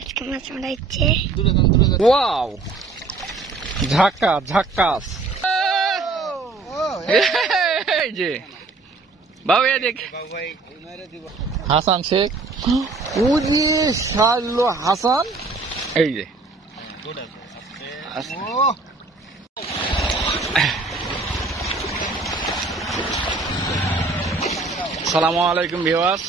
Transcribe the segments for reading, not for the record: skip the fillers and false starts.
আজকে মাছ মারা হচ্ছে। ওয়াও, ঝাক্কাস ঝাক্কাস। এই যে বাবু দেখ, হাসান শেখ, উজি শালো হাসান। এই যে আসসালামু আলাইকুম ভিউয়ার্স।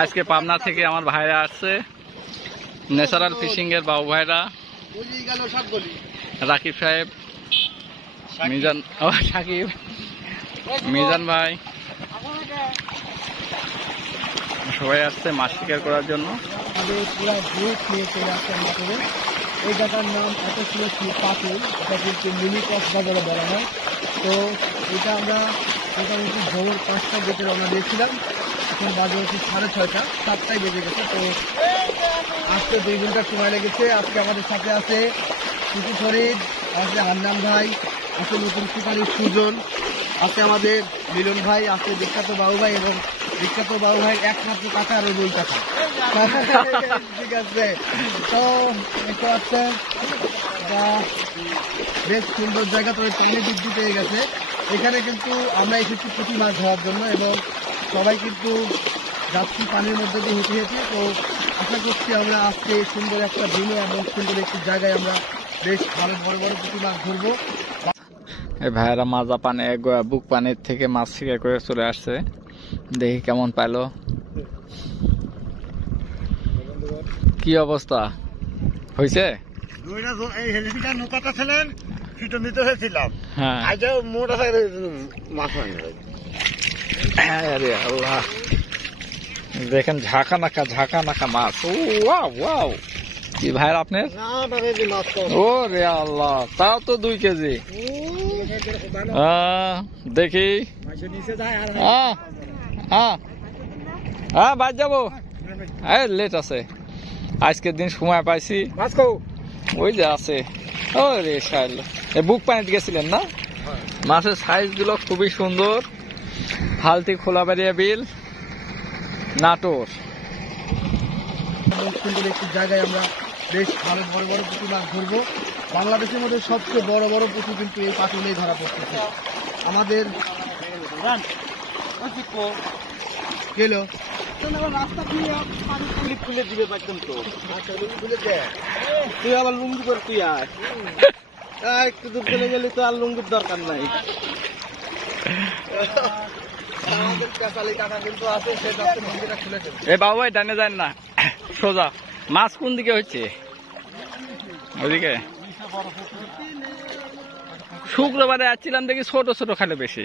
আজকে পাবনা থেকে আমার ভাইরা আসছে, ন্যাচারাল ফিশিং এর বাবু ভাইরা, রাকিব সাহেব, মিজান, সাকিব, মিজান ভাই, সবাই আসছে মাছ শিকার করার জন্য। এই জায়গার নাম এত ছিল পাতুল, এটা কিন্তু মিনি কক্সবাজারে বলা হয়। তো এটা আমরা মোটামুটি ভোর 5টার দিকে রওনা দিয়েছিলাম, এখন বাজে হচ্ছে 6:30, 7টায় বেজে গেছে। তো আজকে 2 ঘন্টা সময় লেগেছে। আজকে আমাদের সাথে আছে শিশু শরীর, আছে হান্নান ভাই, আছে নতুন শিকারী সুজন, আছে আমাদের মিলন ভাই, আছে বিখ্যাত বাবু ভাই এবং বিখ্যাত বাবু ভাই একমাত্র কাকা আর ওই কাকা। ঠিক আছে, তো দেখতে পাচ্ছেন বেশ সুন্দর জায়গা। তবে পানি বৃদ্ধি পেয়ে গেছে। এখানে কিন্তু আমরা এসেছি পুঁটি মাছ ধরার জন্য এবং সবাই কিন্তু যাচ্ছি পানির মধ্যে দিয়ে হেঁটে হেঁটে। তো আশা করছি আমরা আজকে সুন্দর একটা দিনে এবং সুন্দর একটি জায়গায় আমরা বেশ ভালো বড় বড় পুঁটি মাছ ধরবো। এই ভাইয়েরা মাজা পানি, বুক পানির থেকে মাছ শিকার করে চলে আসছে। দেখি কেমন পাইলো, কি অবস্থা হয়েছে। নৌকাটা ছিলেন ফিটো নিতে হয়েছিলাম, হ্যাঁ মোটা মাছ আরে আল্লাহ, দেখেন ঝাঁকা নাকা মাছ। ও ওয়াও ওয়াও, কি ভাইয়ের আপনার? ও রে আল্লাহ, তাও তো 2 কেজি। দেখি বাদ যাবো, লেট আছে, আজকের দিন সময় পাইছি। ওই যে আছে, ও রে শাইল, বুক পানিতে গেছিলেন না? মাছের সাইজ গুলো খুবই সুন্দর। হালতি খোলাবাড়িয়া বিল, নাটোর। সুন্দর একটি জায়গায় আমরা বেশ ভালো বড় বড় পুঁটি মাছ ধরবো। বাংলাদেশের মধ্যে সবচেয়ে বড় বড় পুঁটি কিন্তু এই পাটুলেই ধরা পড়তেছে। আমাদের গেল রাস্তা খুলে দিবে পারতাম তো, খুলে দেয়। তুই আবার লুঙ্গি করে তুই আর একটু দূর চলে গেলে তো আর লুঙ্গির দরকার নাই। এ বাবু ভাই ডানে যান না, সোজা। মাছ কোন দিকে হচ্ছে? ওইদিকে। শুক্রবারে আসছিলাম, দেখি ছোট ছোট খালে বেশি,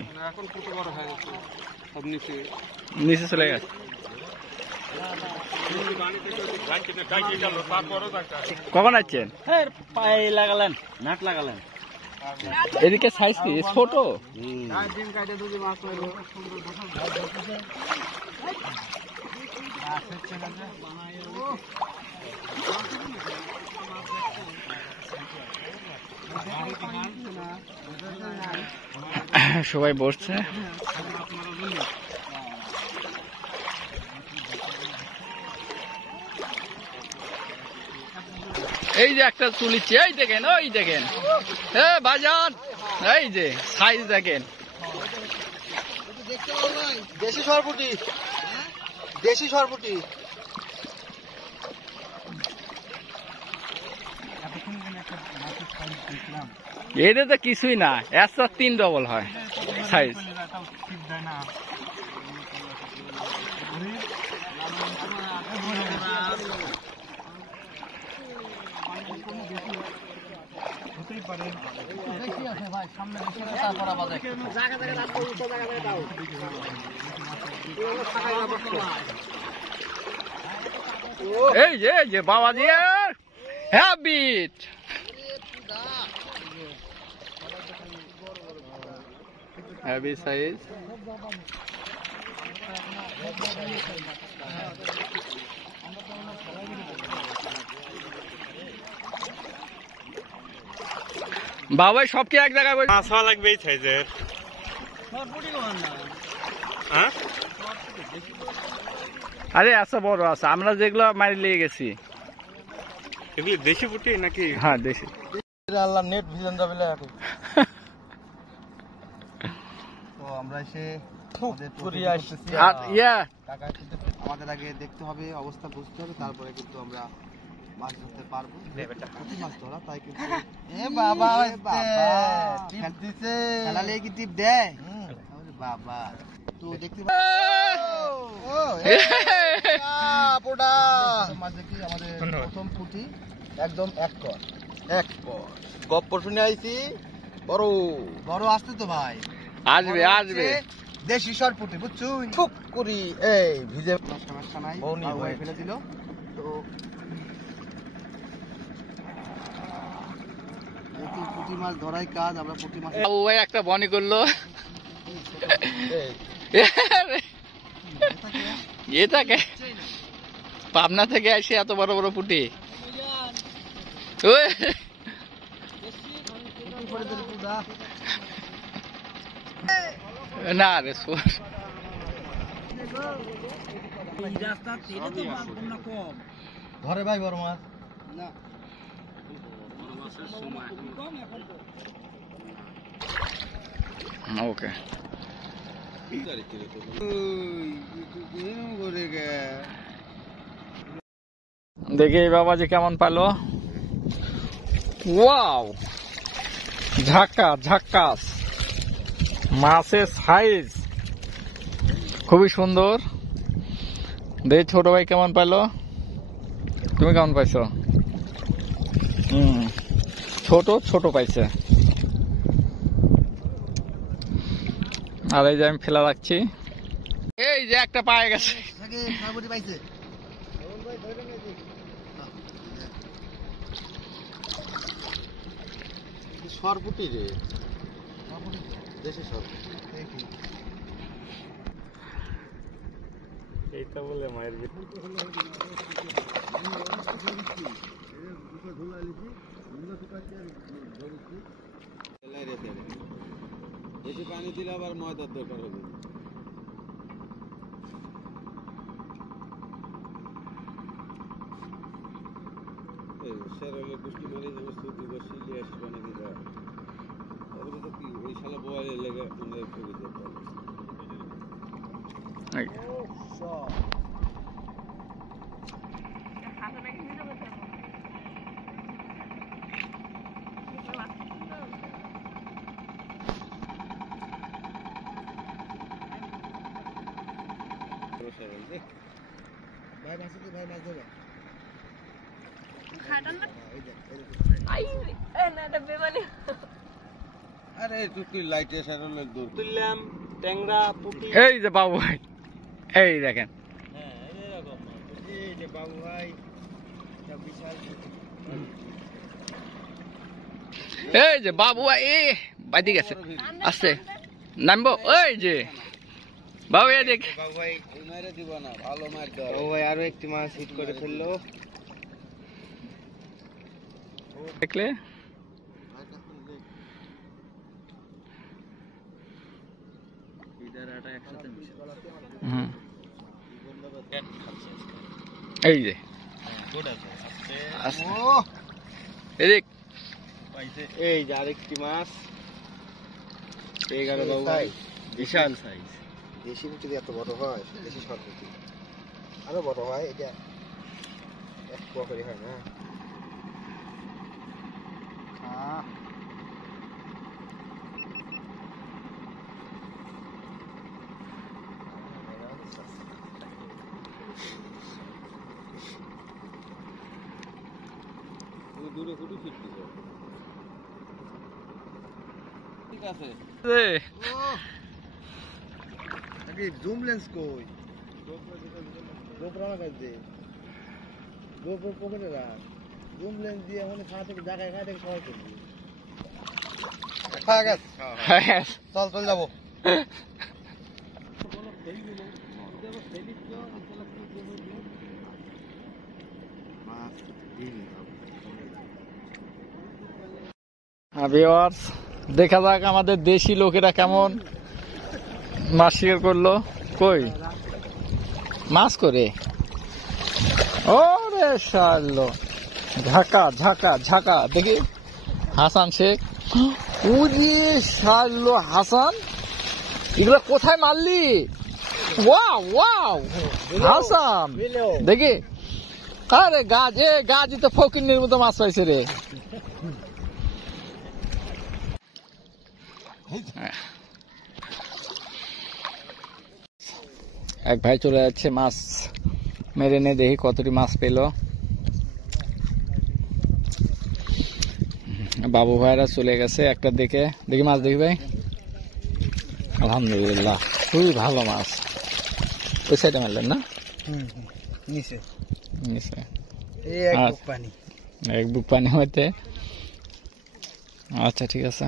নিচে চলে গেছে। কখন আসছেন? লাগালেন নাট লাগালেন, এদিকে সাইজ কি ছোট? সবাই বসছে। এই যে একটা তুলিচ্ছে, এই দেখেন, ওই দেখেন বাজার, এই যে সাইজ দেখেন। দেশি সরপুটি, দেশি সরপুটি। এটা তো কিছুই না, 1/3 ডবল হয় সাইজ। এই যে বাবাজি হ্যাবিট, হেভি সাইজ। বাবাই সব কি এক জায়গায় মাছ হওয়া লাগবে এই সাইজের। 4 ফুটি কমান না, হ্যাঁ আরে আচ্ছা বড় আছে, আমরা যেগুলো মারি লেগে গেছি। এগুলি দেশি পুঁটি নাকি? হ্যাঁ দেশি। আল্লাহ নেট ভিজন যাবে এখন। তো আমরা এসে আমাদের আগে দেখতে হবে, অবস্থা বুঝতে হবে, তারপরে কিন্তু আমরা মাছ ধরতে পারবো। মাছ ধরা তাই কিন্তু খেলালে কি টিপ দেয় বাবা। তো দেখতে আমাদের প্রথম পুঁটি একদম এক কর গপ্প শুনে আইছি। বড় বড় আসতে তো ভাই আসবে আসবে দেশি সর পুঁটি বুঝছো, খুব করি এই ভিজে সমস্যা নাই ফেলে দিল। তো পুঁটি মাছ ধরাই কাজ, আমরা পুঁটি মাছ ওই একটা বনি করলো। এটাকে পাবনা থেকে আসে এত বড় বড় পুঁটি। না রে ধরে ভাই বড় মাছ না ওকে। দেখি বাবাজি কেমন পালো। ওয়াও ঝাক্কাস ঝাক্কাস মাছের সাইজ খুবই সুন্দর। দেখি ছোট ভাই কেমন পাইলো, তুমি কেমন পাইছো? ছোট ছোট পাইছে। আর এই যে আমি ফেলা রাখছি, এই যে একটা পায়ে গেছে। সরপুটি রে, দেশে সরপুটি এইটা বলে মায়ের বেশি পানি দিলে আবার ময়দার দরকার হবে। পুষ্টি মানে সিলিয়ে আসবে নাকি তারপরে তো কি ওই শালা বয়ের লেগে আমাদের ছবি দেখতে হবে। ভাই মাছ কি ভাই মাছ ধরে আরে তুই লাইটে সারলের দূর তুললাম ট্যাংরা পুঁটি। এই যে বাবু ভাই, এই দেখেন। হ্যাঁ এরকম এই যে বাবু ভাই বিশাল। এই যে বাবু ভাই এ বাইদি গেছে আসছে নামবো। ওই যে বাবু দেখ বাবু ভাই মেরে দিব না, ভালো মার দাও। বাবু ভাই আরো একটি মাছ হিট করে ফেললো। দেখলে এই যে এই যে আরেকটি মাছ পেয়ে গেল বাবু ভাই, বিশাল সাইজ। দেশি পুঁটি এত বড় হয়, দেশি সরপুটি আরো বড় হয়, এটা এক পোয়া করে হয় না। দূরে ফুটু ফিরতে ঠিক আছে। জুম লেন্স কই গোপ্রো লাগাই দে, গোপ্রো পকেটে রাখ, জুম লেন্স দিয়ে মানে খা থেকে জায়গায় খা থেকে সবাই করবি। চল চল যাবো। ভিউয়ার্স দেখা যাক আমাদের দেশি লোকেরা কেমন মাছ শিকার করলো। কই মাছ করে ওরে শালো, ঝাঁকা ঝাঁকা ঝাঁকা দেখি হাসান শেখ। ওরে শালো হাসান, এগুলো কোথায় মারলি? ওয়াও ওয়াও হাসান দেখি। আরে গাছ, এ গাছই তো ফকিন্নির মতো মাছ পাইছে রে। এক ভাই চলে যাচ্ছে মাছ মেরে নে, দেখি কতটি মাছ পেল। বাবু ভাইরা চলে গেছে একটা দিকে, দেখি মাছ দেখি ভাই। আলহামদুলিল্লাহ খুবই ভালো মাছ। ওই সাইডে মারলেন না? নিচে নিচে এই এক বুক পানি। এক বুক পানি হইতে। আচ্ছা ঠিক আছে।